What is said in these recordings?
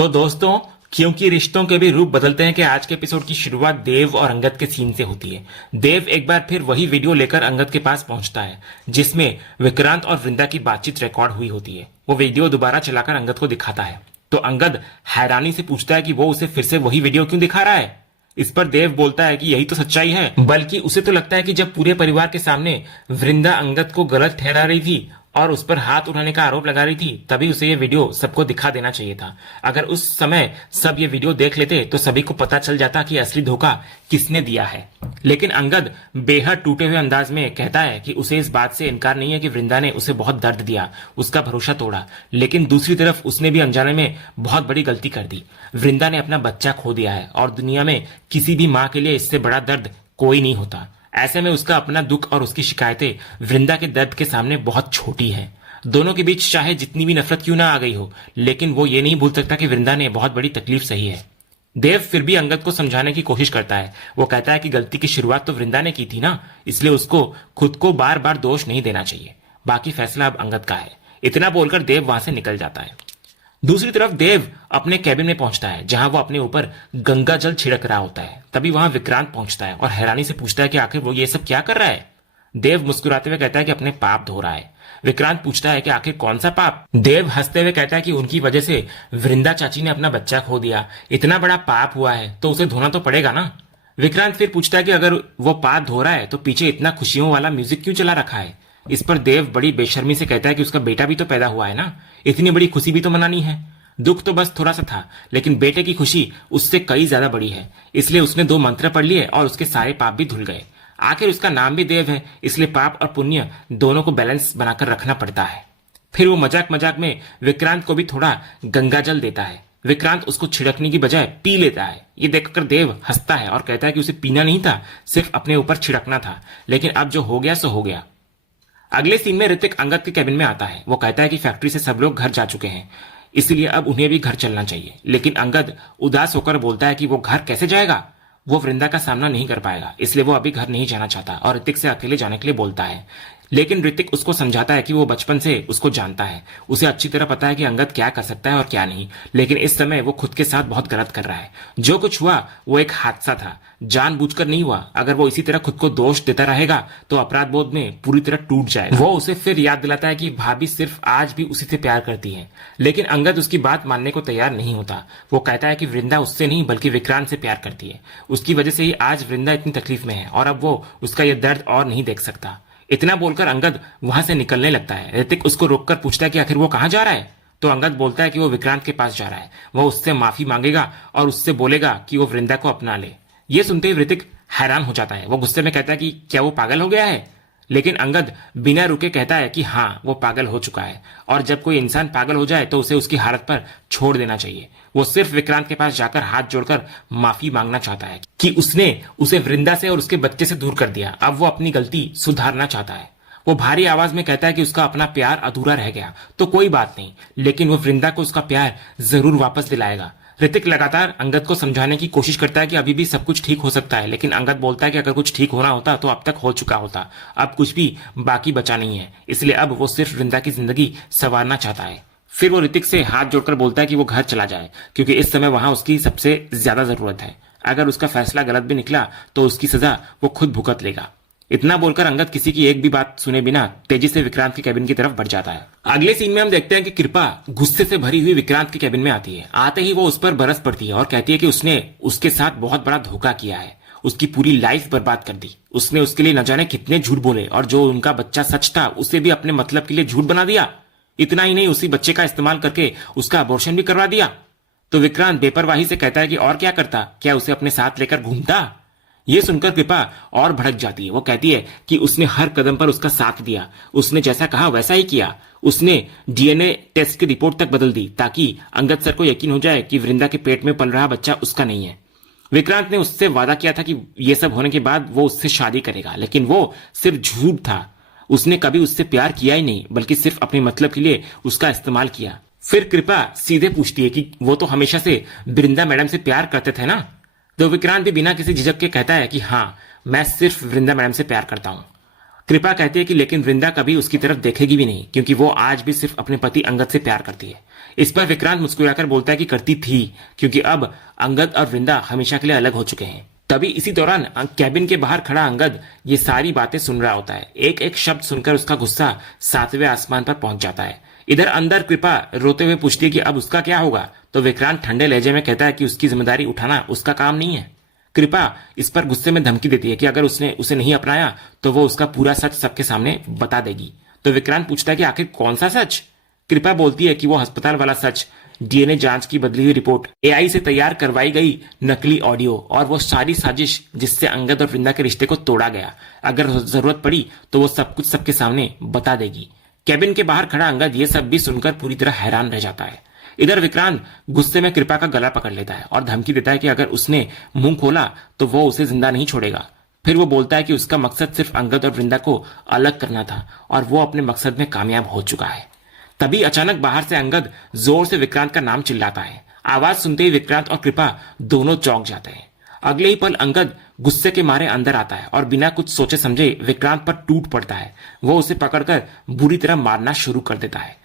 तो दोस्तों, क्योंकि रिश्तों के भी रूप बदलते हैं कि आज के एपिसोड की शुरुआत देव और अंगद के सीन से होती है। देव एक बार फिर वही वीडियो लेकर अंगद के पास पहुंचता है जिसमें विक्रांत और वृंदा की बातचीत रिकॉर्ड हुई होती है। वो वीडियो दोबारा चलाकर अंगद को दिखाता है तो अंगद हैरानी से पूछता है कि वो उसे फिर से वही वीडियो क्यों दिखा रहा है। इस पर देव बोलता है कि यही तो सच्चाई है, बल्कि उसे तो लगता है कि जब पूरे परिवार के सामने वृंदा अंगद को गलत ठहरा रही थी और उस पर हाथ उठाने का आरोप लगा रही थी, तभी उसे ये वीडियो सबको दिखा देना चाहिए था। अगर उस समय सब ये वीडियो देख लेते तो सभी को पता चल जाता कि असली धोखा किसने दिया है। लेकिन अंगद बेहद टूटे हुए अंदाज में कहता है कि उसे इस बात से इनकार नहीं है कि वृंदा ने उसे बहुत दर्द दिया, उसका भरोसा तोड़ा, लेकिन दूसरी तरफ उसने भी अनजाने में बहुत बड़ी गलती कर दी। वृंदा ने अपना बच्चा खो दिया है और दुनिया में किसी भी माँ के लिए इससे बड़ा दर्द कोई नहीं होता। ऐसे में उसका अपना दुख और उसकी शिकायतें वृंदा के दर्द के सामने बहुत छोटी हैं। दोनों के बीच चाहे जितनी भी नफरत क्यों ना आ गई हो, लेकिन वो ये नहीं भूल सकता कि वृंदा ने बहुत बड़ी तकलीफ सही है। देव फिर भी अंगद को समझाने की कोशिश करता है। वो कहता है कि गलती की शुरुआत तो वृंदा ने की थी ना, इसलिए उसको खुद को बार बार दोष नहीं देना चाहिए। बाकी फैसला अब अंगद का है। इतना बोलकर देव वहां से निकल जाता है। दूसरी तरफ देव अपने कैबिन में पहुंचता है जहां वो अपने ऊपर गंगा जल छिड़क रहा होता है। तभी वहां विक्रांत पहुंचता है और हैरानी से पूछता है कि आखिर वो ये सब क्या कर रहा है। देव मुस्कुराते हुए कहता है कि अपने पाप धो रहा है। विक्रांत पूछता है कि आखिर कौन सा पाप। देव हंसते हुए कहता है कि उनकी वजह से वृंदा चाची ने अपना बच्चा खो दिया, इतना बड़ा पाप हुआ है तो उसे धोना तो पड़ेगा ना। विक्रांत फिर पूछता है कि अगर वो पाप धो रहा है तो पीछे इतना खुशियों वाला म्यूजिक क्यों चला रखा है। इस पर देव बड़ी बेशर्मी से कहता है कि उसका बेटा भी तो पैदा हुआ है ना, इतनी बड़ी खुशी भी तो मनानी है। दुख तो बस थोड़ा सा था, लेकिन बेटे की खुशी उससे कई ज्यादा बड़ी है, इसलिए उसने 2 मंत्र पढ़ लिए और उसके सारे पाप भी धुल गए। आखिर उसका नाम भी देव है, इसलिए पाप और पुण्य दोनों को बैलेंस बनाकर रखना पड़ता है। फिर वो मजाक मजाक में विक्रांत को भी थोड़ा गंगा जल देता है। विक्रांत उसको छिड़कने की बजाय पी लेता है। ये देखकर देव हंसता है और कहता है कि उसे पीना नहीं था, सिर्फ अपने ऊपर छिड़कना था, लेकिन अब जो हो गया सो हो गया। अगले सीन में ऋतिक अंगद के कैबिन में आता है। वो कहता है कि फैक्ट्री से सब लोग घर जा चुके हैं, इसलिए अब उन्हें भी घर चलना चाहिए। लेकिन अंगद उदास होकर बोलता है कि वो घर कैसे जाएगा, वो वृंदा का सामना नहीं कर पाएगा, इसलिए वो अभी घर नहीं जाना चाहता और ऋतिक से अकेले जाने के लिए बोलता है। लेकिन ऋतिक उसको समझाता है कि वो बचपन से उसको जानता है, उसे अच्छी तरह पता है कि अंगद क्या कर सकता है और क्या नहीं, लेकिन इस समय वो खुद के साथ बहुत गलत कर रहा है। जो कुछ हुआ वो एक हादसा था, जानबूझकर नहीं हुआ। अगर वो इसी तरह खुद को दोष देता रहेगा तो अपराध बोध में पूरी तरह टूट जाएगा। वो उसे फिर याद दिलाता है कि भाभी सिर्फ आज भी उसी से प्यार करती है, लेकिन अंगद उसकी बात मानने को तैयार नहीं होता। वो कहता है कि वृंदा उससे नहीं बल्कि विक्रांत से प्यार करती है, उसकी वजह से ही आज वृंदा इतनी तकलीफ में है और अब वो उसका यह दर्द और नहीं देख सकता। इतना बोलकर अंगद वहां से निकलने लगता है। ऋतिक उसको रोककर पूछता है कि आखिर वो कहाँ जा रहा है, तो अंगद बोलता है कि वो विक्रांत के पास जा रहा है। वो उससे माफी मांगेगा और उससे बोलेगा कि वो वृंदा को अपना ले। ये सुनते ही ऋतिक हैरान हो जाता है। वो गुस्से में कहता है कि क्या वो पागल हो गया है, लेकिन अंगद बिना रुके कहता है कि हाँ, वो पागल हो चुका है और जब कोई इंसान पागल हो जाए तो उसे उसकी हालत पर छोड़ देना चाहिए। वो सिर्फ विक्रांत के पास जाकर हाथ जोड़कर माफी मांगना चाहता है कि उसने उसे वृंदा से और उसके बच्चे से दूर कर दिया। अब वो अपनी गलती सुधारना चाहता है। वो भारी आवाज में कहता है कि उसका अपना प्यार अधूरा रह गया तो कोई बात नहीं, लेकिन वो वृंदा को उसका प्यार जरूर वापस दिलाएगा। ऋतिक लगातार अंगद को समझाने की कोशिश करता है कि अभी भी सब कुछ ठीक हो सकता है, लेकिन अंगद बोलता है कि अगर कुछ ठीक होना होता तो अब तक हो चुका होता, अब कुछ भी बाकी बचा नहीं है, इसलिए अब वो सिर्फ वृंदा की जिंदगी संवारना चाहता है। फिर वो ऋतिक से हाथ जोड़कर बोलता है कि वो घर चला जाए, क्योंकि इस समय वहां उसकी सबसे ज्यादा जरूरत है। अगर उसका फैसला गलत भी निकला तो उसकी सजा वो खुद भुगत लेगा। इतना बोलकर अंगद किसी की एक भी बात सुने बिना तेजी से विक्रांत के कैबिन की तरफ बढ़ जाता है। अगले सीन में हम देखते हैं कि कृपा गुस्से से भरी हुई विक्रांत के कैबिन में आती है। आते ही वो उस पर बरस पड़ती है और कहती है कि उसने उसके साथ बहुत बड़ा धोखा किया है, उसकी पूरी लाइफ बर्बाद कर दी। उसने उसके लिए न जाने कितने झूठ बोले और जो उनका बच्चा सच था उसे भी अपने मतलब के लिए झूठ बना दिया। इतना ही नहीं, उसी बच्चे का इस्तेमाल करके उसका अबॉर्शन भी करवा दिया। तो विक्रांत बेपरवाही से कहता है कि और क्या करता, क्या उसे अपने साथ लेकर घूमता। ये सुनकर कृपा और भड़क जाती है। वो कहती है कि उसने हर कदम पर उसका साथ दिया, उसने जैसा कहा वैसा ही किया, उसने डीएनए टेस्ट की रिपोर्ट तक बदल दी ताकि अंगद सर को यकीन हो जाए कि वृंदा के पेट में पल रहा बच्चा उसका नहीं है। विक्रांत ने उससे वादा किया था कि ये सब होने के बाद वो उससे शादी करेगा, लेकिन वो सिर्फ झूठ था। उसने कभी उससे प्यार किया ही नहीं, बल्कि सिर्फ अपने मतलब के लिए उसका इस्तेमाल किया। फिर कृपा सीधे पूछती है कि वो तो हमेशा से वृंदा मैडम से प्यार करते थे ना। तो विक्रांत भी बिना किसी झिझक के कहता है कि हाँ, मैं सिर्फ वृंदा मैडम से प्यार करता हूँ। कृपा कहती है कि लेकिन वृंदा कभी उसकी तरफ देखेगी भी नहीं, क्योंकि वो आज भी सिर्फ अपने पति अंगद से प्यार करती है। इस पर विक्रांत मुस्कुराकर बोलता है कि करती थी, क्योंकि अब अंगद और वृंदा हमेशा के लिए अलग हो चुके हैं। तभी इसी दौरान कैबिन के बाहर खड़ा अंगद ये सारी बातें सुन रहा होता है। एक एक शब्द सुनकर उसका गुस्सा 7वें आसमान पर पहुंच जाता है। इधर अंदर कृपा रोते हुए पूछती है कि अब उसका क्या होगा, तो विक्रांत ठंडे लहजे में कहता है कि उसकी जिम्मेदारी उठाना उसका काम नहीं है। कृपा इस पर गुस्से में धमकी देती है कि अगर उसने उसे नहीं अपनाया तो वो उसका पूरा सच सबके सामने बता देगी। तो विक्रांत पूछता है कि आखिर कौन सा सच। कृपा बोलती है कि वो अस्पताल वाला सच, डीएनए जांच की बदली हुई रिपोर्ट, एआई से तैयार करवाई गई नकली ऑडियो और वो सारी साजिश जिससे अंगद और वृंदा के रिश्ते को तोड़ा गया। अगर जरूरत पड़ी तो वो सब कुछ सबके सामने बता देगी। कैबिन के बाहर खड़ा अंगद ये सब भी सुनकर पूरी तरह हैरान रह जाता है। इधर विक्रांत गुस्से में कृपा का गला पकड़ लेता है और धमकी देता है कि अगर उसने मुंह खोला तो वो उसे जिंदा नहीं छोड़ेगा। फिर वो बोलता है कि उसका मकसद सिर्फ अंगद और वृंदा को अलग करना था और वो अपने मकसद में कामयाब हो चुका है। तभी अचानक बाहर से अंगद जोर से विक्रांत का नाम चिल्लाता है। आवाज सुनते ही विक्रांत और कृपा दोनों चौंक जाते हैं। अगले ही पल अंगद गुस्से के मारे अंदर आता है और बिना कुछ सोचे समझे विक्रांत पर टूट पड़ता है। वो उसे पकड़कर बुरी तरह मारना शुरू कर देता है।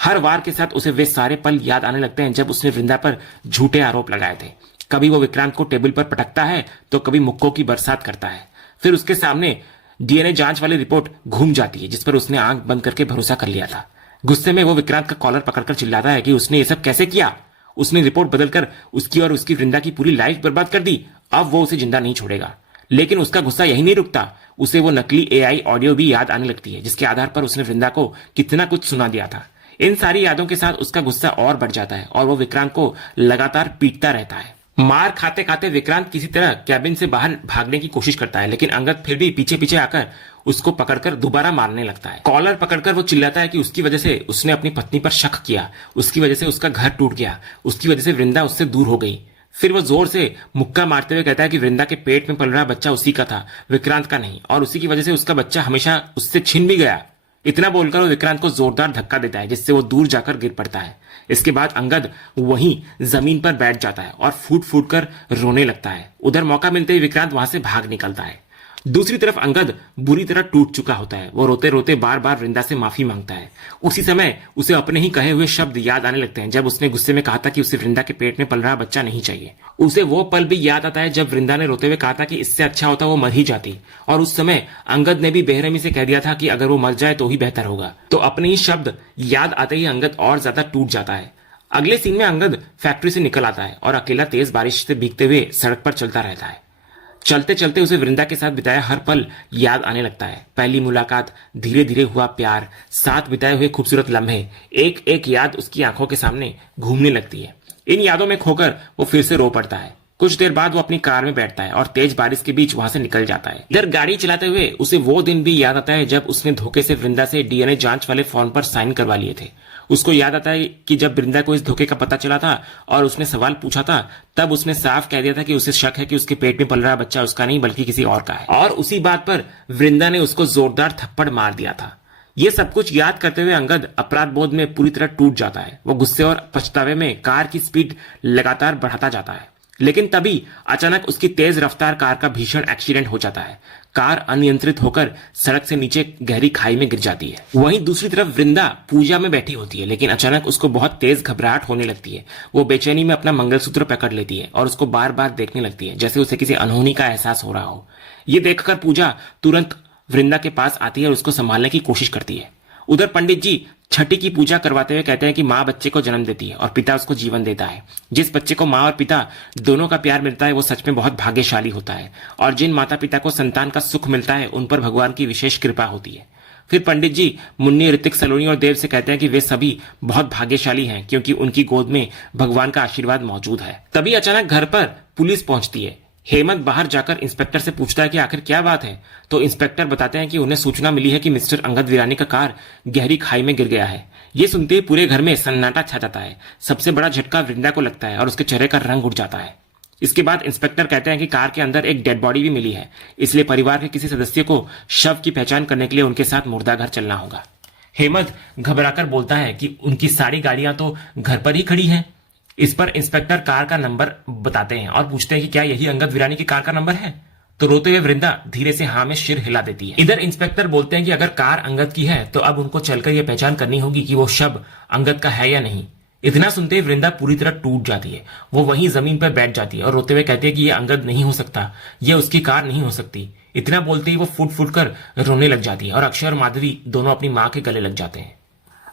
हर वार के साथ उसे वे सारे पल याद आने लगते हैं जब उसने वृंदा पर झूठे आरोप लगाए थे। कभी वो विक्रांत को टेबल पर पटकता है तो कभी मुक्कों की बरसात करता है। फिर उसके सामने डीएनए जांच वाली रिपोर्ट घूम जाती है जिस पर उसने आंख बंद करके भरोसा कर लिया था। गुस्से में वो विक्रांत का कॉलर पकड़कर चिल्लाता है कि उसने ये सब कैसे किया। उसने रिपोर्ट बदलकर उसकी और उसकी वृंदा की पूरी लाइफ बर्बाद कर दी। अब वो उसे जिंदा नहीं छोड़ेगा। लेकिन उसका गुस्सा यही नहीं रुकता। उसे वो नकली एआई ऑडियो भी याद आने लगती है जिसके आधार पर उसने वृंदा को कितना कुछ सुना दिया था। इन सारी यादों के साथ उसका गुस्सा और बढ़ जाता है और वो विक्रांत को लगातार पीटता रहता है। मार खाते खाते विक्रांत किसी तरह कैबिन से बाहर भागने की कोशिश करता है, लेकिन अंगद फिर भी पीछे पीछे आकर उसको पकड़कर दोबारा मारने लगता है। कॉलर पकड़कर वो चिल्लाता है कि उसकी वजह से उसने अपनी पत्नी पर शक किया, उसकी वजह से उसका घर टूट गया, उसकी वजह से वृंदा उससे दूर हो गई। फिर वो जोर से मुक्का मारते हुए कहता है कि वृंदा के पेट में पल रहा बच्चा उसी का था, विक्रांत का नहीं, और उसी की वजह से उसका बच्चा हमेशा उससे छिन भी गया। इतना बोलकर वो विक्रांत को जोरदार धक्का देता है जिससे वो दूर जाकर गिर पड़ता है। इसके बाद अंगद वहीं जमीन पर बैठ जाता है और फूट फूट कर रोने लगता है। उधर मौका मिलते ही विक्रांत वहां से भाग निकलता है। दूसरी तरफ अंगद बुरी तरह टूट चुका होता है। वो रोते रोते बार बार वृंदा से माफी मांगता है। उसी समय उसे अपने ही कहे हुए शब्द याद आने लगते हैं जब उसने गुस्से में कहा था कि उसे वृंदा के पेट में पल रहा बच्चा नहीं चाहिए। उसे वो पल भी याद आता है जब वृंदा ने रोते हुए कहा था कि इससे अच्छा होता वो मर ही जाती, और उस समय अंगद ने भी बेरहमी से कह दिया था कि अगर वो मर जाए तो ही बेहतर होगा। तो अपने ही शब्द याद आते ही अंगद और ज्यादा टूट जाता है। अगले सीन में अंगद फैक्ट्री से निकल आता है और अकेला तेज बारिश से भीगते हुए सड़क पर चलता रहता है। चलते चलते उसे वृंदा के साथ बिताया हर पल याद आने लगता है। पहली मुलाकात, धीरे धीरे हुआ प्यार, साथ बिताए हुए खूबसूरत लम्हे, एक एक याद उसकी आंखों के सामने घूमने लगती है। इन यादों में खोकर वो फिर से रो पड़ता है। कुछ देर बाद वो अपनी कार में बैठता है और तेज बारिश के बीच वहां से निकल जाता है। इधर गाड़ी चलाते हुए उसे वो दिन भी याद आता है जब उसने धोखे से वृंदा से डीएनए जांच वाले फॉर्म पर साइन करवा लिए थे। उसको याद आता है कि जब वृंदा को इस धोखे का पता चला था और उसने सवाल पूछा था, तब उसने साफ कह दिया था कि उसे शक है कि उसके पेट में पल रहा बच्चा उसका नहीं बल्कि किसी और का है, और उसी बात पर वृंदा ने उसको जोरदार थप्पड़ मार दिया था। ये सब कुछ याद करते हुए अंगद अपराध बोध में पूरी तरह टूट जाता है। वो गुस्से और पछतावे में कार की स्पीड लगातार बढ़ाता जाता है, लेकिन तभी अचानक उसकी तेज रफ्तार कार का भीषण एक्सीडेंट हो जाता है। कार अनियंत्रित होकर सड़क से नीचे गहरी खाई में गिर जाती है। वहीं दूसरी तरफ वृंदा पूजा में बैठी होती है, लेकिन अचानक उसको बहुत तेज घबराहट होने लगती है। वो बेचैनी में अपना मंगलसूत्र पकड़ लेती है और उसको बार बार देखने लगती है जैसे उसे किसी अनहोनी का एहसास हो रहा हो। ये देखकर पूजा तुरंत वृंदा के पास आती है और उसको संभालने की कोशिश करती है। उधर पंडित जी छठी की पूजा करवाते हुए कहते हैं कि माँ बच्चे को जन्म देती है और पिता उसको जीवन देता है। जिस बच्चे को माँ और पिता दोनों का प्यार मिलता है वो सच में बहुत भाग्यशाली होता है, और जिन माता पिता को संतान का सुख मिलता है उन पर भगवान की विशेष कृपा होती है। फिर पंडित जी मुन्नी, ऋतिक, सलोनी और देव से कहते हैं कि वे सभी बहुत भाग्यशाली हैं क्योंकि उनकी गोद में भगवान का आशीर्वाद मौजूद है। तभी अचानक घर पर पुलिस पहुंचती है। हेमंत बाहर जाकर इंस्पेक्टर से पूछता है कि आखिर क्या बात है, तो इंस्पेक्टर बताते हैं कि उन्हें सूचना मिली है कि मिस्टर अंगद वीरानी का कार गहरी खाई में गिर गया है। ये सुनते ही पूरे घर में सन्नाटा छा जाता है। सबसे बड़ा झटका वृंदा को लगता है और उसके चेहरे का रंग उड़ जाता है। इसके बाद इंस्पेक्टर कहते हैं कि कार के अंदर एक डेड बॉडी भी मिली है, इसलिए परिवार के किसी सदस्य को शव की पहचान करने के लिए उनके साथ मुर्दा घर चलना होगा। हेमंत घबराकर बोलता है कि उनकी सारी गाड़ियां तो घर पर ही खड़ी हैं। इस पर इंस्पेक्टर कार का नंबर बताते हैं और पूछते हैं कि क्या यही अंगद वीरानी की कार का नंबर है, तो रोते हुए वृंदा धीरे से हाँ में सिर हिला देती है। इधर इंस्पेक्टर बोलते हैं कि अगर कार अंगद की है तो अब उनको चलकर यह पहचान करनी होगी कि वो शव अंगद का है या नहीं। इतना सुनते ही वृंदा पूरी तरह टूट जाती है। वो वहीं जमीन पर बैठ जाती है और रोते हुए कहती है कि ये अंगद नहीं हो सकता, ये उसकी कार नहीं हो सकती। इतना बोलते ही वो फुट फुट कर रोने लग जाती है और अक्षय और माधवी दोनों अपनी माँ के गले लग जाते हैं।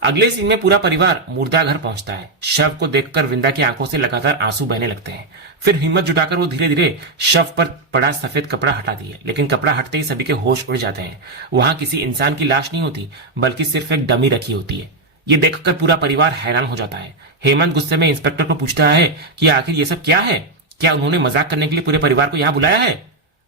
अगले सीन में पूरा परिवार मुर्दा घर पहुंचता है। शव को देखकर वृंदा की आंखों से लगातार आंसू बहने लगते हैं। फिर हिम्मत जुटाकर वो धीरे धीरे शव पर पड़ा सफेद कपड़ा हटाती है, लेकिन कपड़ा हटते ही सभी के होश उड़ जाते हैं। वहां किसी इंसान की लाश नहीं होती, बल्कि सिर्फ एक डमी रखी होती है। ये देखकर पूरा परिवार हैरान हो जाता है। हेमंत गुस्से में इंस्पेक्टर को पूछता है कि आखिर ये सब क्या है, क्या उन्होंने मजाक करने के लिए पूरे परिवार को यहाँ बुलाया है?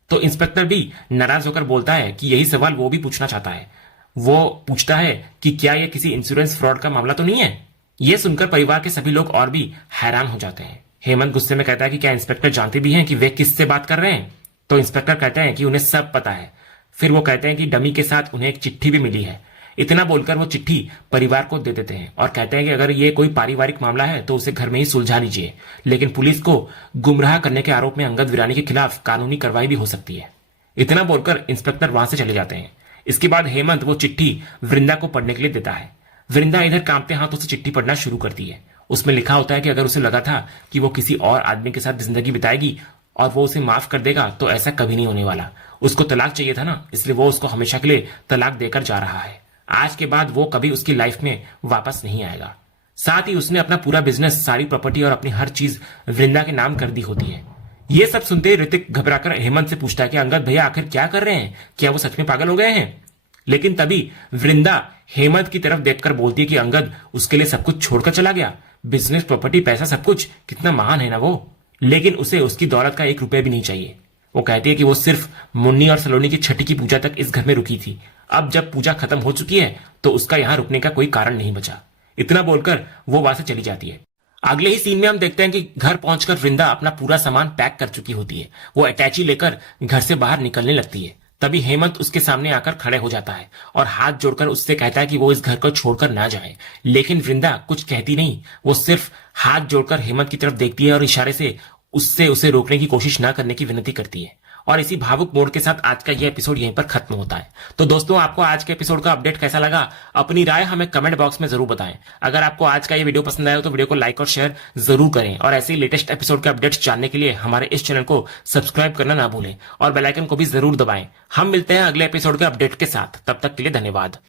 तो इंस्पेक्टर भी नाराज होकर बोलता है कि यही सवाल वो भी पूछना चाहता है। वो पूछता है कि क्या यह किसी इंश्योरेंस फ्रॉड का मामला तो नहीं है? यह सुनकर परिवार के सभी लोग और भी हैरान हो जाते हैं। हेमंत गुस्से में कहता है कि क्या इंस्पेक्टर जानते भी हैं कि वे किससे बात कर रहे हैं? तो इंस्पेक्टर कहते हैं कि उन्हें सब पता है। फिर वो कहते हैं कि डमी के साथ उन्हें एक चिट्ठी भी मिली है। इतना बोलकर वो चिट्ठी परिवार को दे देते हैं और कहते हैं कि अगर ये कोई पारिवारिक मामला है तो उसे घर में ही सुलझा लीजिए, लेकिन पुलिस को गुमराह करने के आरोप में अंगद विरानी के खिलाफ कानूनी कार्रवाई भी हो सकती है। इतना बोलकर इंस्पेक्टर वहां से चले जाते हैं। इसके बाद हेमंत वो चिट्ठी वृंदा को पढ़ने के लिए देता है। वृंदा इधर कांपते हाथों से चिट्ठी पढ़ना शुरू करती है। उसमें लिखा होता है कि अगर उसे लगा था कि वो किसी और आदमी के साथ जिंदगी बिताएगी और वो उसे माफ कर देगा, तो ऐसा कभी नहीं होने वाला। उसको तलाक चाहिए था ना, इसलिए वो उसको हमेशा के लिए तलाक देकर जा रहा है। आज के बाद वो कभी उसकी लाइफ में वापस नहीं आएगा। साथ ही उसने अपना पूरा बिजनेस, सारी प्रॉपर्टी और अपनी हर चीज वृंदा के नाम कर दी होती है। ये सब सुनते ही ऋतिक घबराकर हेमंत से पूछता है कि अंगद भैया आखिर क्या कर रहे हैं, क्या वो सच में पागल हो गए हैं? लेकिन तभी वृंदा हेमंत की तरफ देखकर बोलती है कि अंगद उसके लिए सब कुछ छोड़कर चला गया, बिजनेस, प्रॉपर्टी, पैसा, सब कुछ, कितना महान है ना वो। लेकिन उसे उसकी दौलत का 1 रुपया भी नहीं चाहिए। वो कहती है कि वो सिर्फ मुन्नी और सलोनी की छठी की पूजा तक इस घर में रुकी थी। अब जब पूजा खत्म हो चुकी है तो उसका यहां रुकने का कोई कारण नहीं बचा। इतना बोलकर वो वहां से चली जाती है। अगले ही सीन में हम देखते हैं कि घर पहुंचकर वृंदा अपना पूरा सामान पैक कर चुकी होती है। वो अटैची लेकर घर से बाहर निकलने लगती है। तभी हेमंत उसके सामने आकर खड़े हो जाता है और हाथ जोड़कर उससे कहता है कि वो इस घर को छोड़कर ना जाए। लेकिन वृंदा कुछ कहती नहीं, वो सिर्फ हाथ जोड़कर हेमंत की तरफ देखती है और इशारे से उससे उसे रोकने की कोशिश ना करने की विनती करती है। और इसी भावुक मोड़ के साथ आज का यह एपिसोड यहीं पर खत्म होता है। तो दोस्तों, आपको आज के एपिसोड का अपडेट कैसा लगा, अपनी राय हमें कमेंट बॉक्स में जरूर बताएं। अगर आपको आज का ये वीडियो पसंद आया हो तो वीडियो को लाइक और शेयर जरूर करें और ऐसे ही लेटेस्ट एपिसोड के अपडेट्स जानने के लिए हमारे इस चैनल को सब्सक्राइब करना ना भूलें और बेल आइकन को भी जरूर दबाएं। हम मिलते हैं अगले एपिसोड के अपडेट के साथ, तब तक के लिए धन्यवाद।